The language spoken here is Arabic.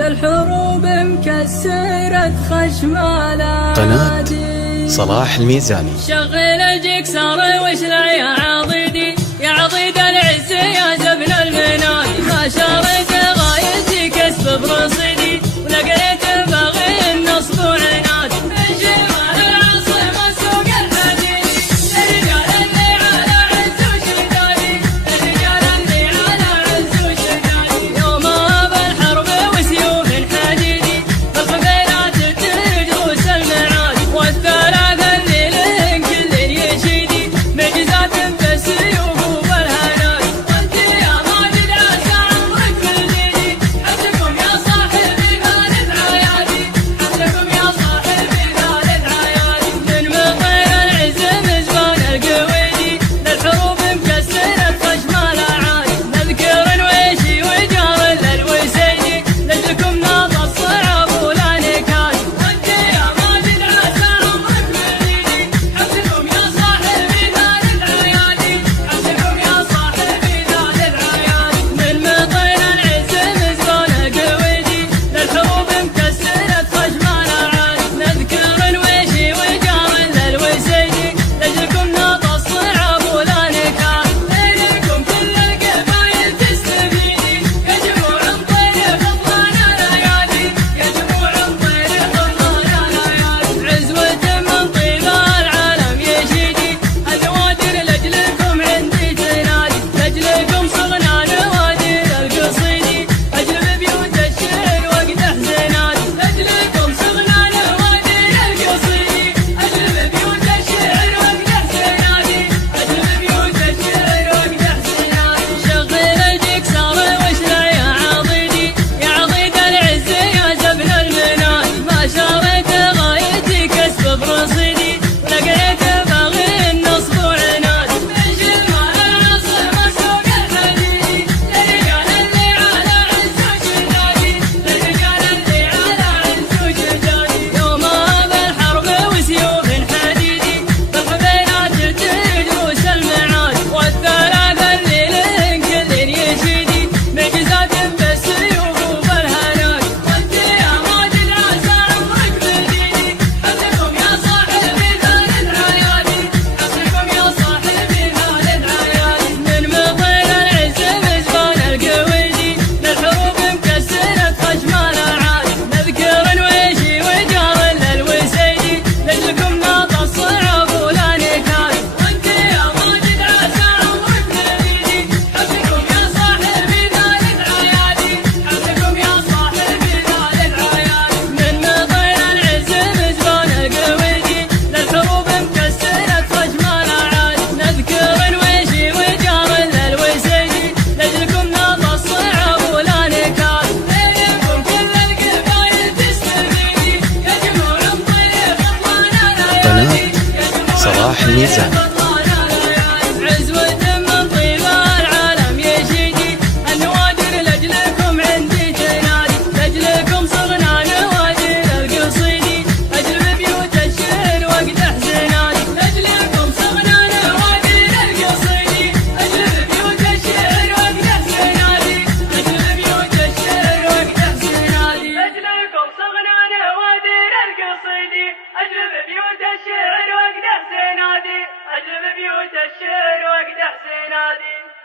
للحروب مكسرة خشمالات. قناة صلاح الميزاني. شغل الجكسر واشلع يا عضيدي، يا عضيد العز يا زبن المناد. ما شريت غايتي كسب برصيدي، ولقيت باغي النصب وعناد. الجمال العاصمة سوق الحديدي، الرجال اللي على عز وشدادي، الرجال اللي على عز وشدادي. يومها بالحرب وسيوف حديدي، بالقبيلات تدروس المعاد. والثلاثة اللي لهن كل يشيدي، معجزات بالسيوف وبالهناد. وانت يا ماجد عسى عمرك بالديدي، حبلكم يا صاحبي ثالث عيادي، حبلكم يا صاحبي ثالث عيادي. من مطير العز مزبان القويدي، للحروب مكسرة خشمال عادي. نذكر نويشي وجار للوسيدي، لجلكم ناض الصعب ولا نكاد. وانت يا ماجد عسى عمرك بالديدي، حبلكم يا صاحبي ثالث عيادي، حبلكم يا صاحبي ثالث عيادي. من مطير العز مزبان القويدي، للحروب مكسرة خشمال عادي. نذكر نويشي وجار للوسيدي، لجلكم ناض الصعب ولا نكاد. إليكم كل القبايل تستفيدي، يا جموع طير خضران الأيادي، يا جموع طير خضران الأيادي. عزوة من طيب العالم يشيدي، النوادر لأجلكم عندي تنادي. لأجلكم صغنا نوادر القصيدي، أجلب بيوت الشعر وقت حزناتي. لأجلكم صغنا نوادر القصيدي، أجلب بيوت الشعر وقت حزناتي، أجلب بيوت الشعر وقت حزناتي. شغل الجكسر واشلع يا عضيدي، يا عضيد العز يا زبن المناد. ما شريت غايتي كسب برصيدي، ولقيت باغي النصب وعناد. الجمال العاصمة سوق الحديدي، للرجال اللي على عز وشدادي، للرجال اللي على عز وشدادي. يومها بالحرب وسيوف حديدي، بالقبيلات تدروس المعاد. والثلاثة اللي لهن كل يشيدي، معجزات بالسيوف وبالهناد. وانت يا ماجد عسى عمرك بالديدي، حبلكم يا صاحبي ثالث عيادي، حبلكم يا صاحبي ثالث عيادي. من مطير العز مزبان القويدي، للحروب مكسرة خشمال عادي. نذكر نويشي وجار للوسيدي، لجلكم ناض الصعب ولا نكاد. وانت يا ماجد عسى عمرك بالديدي، حبلكم يا صاحبي ثالث عيادي، حبلكم يا صاحبي ثالث عيادي. من مطير العز مزبان القويدي، للحروب مكسرة خشمال عادي. نذكر نويشي وجار للوسيدي، لجلكم ناض الصعب ولا نكاد. إليكم كل القبايل تستفيدي، يا جموع طير خضران الأيادي، قناة صلاح الميزاني.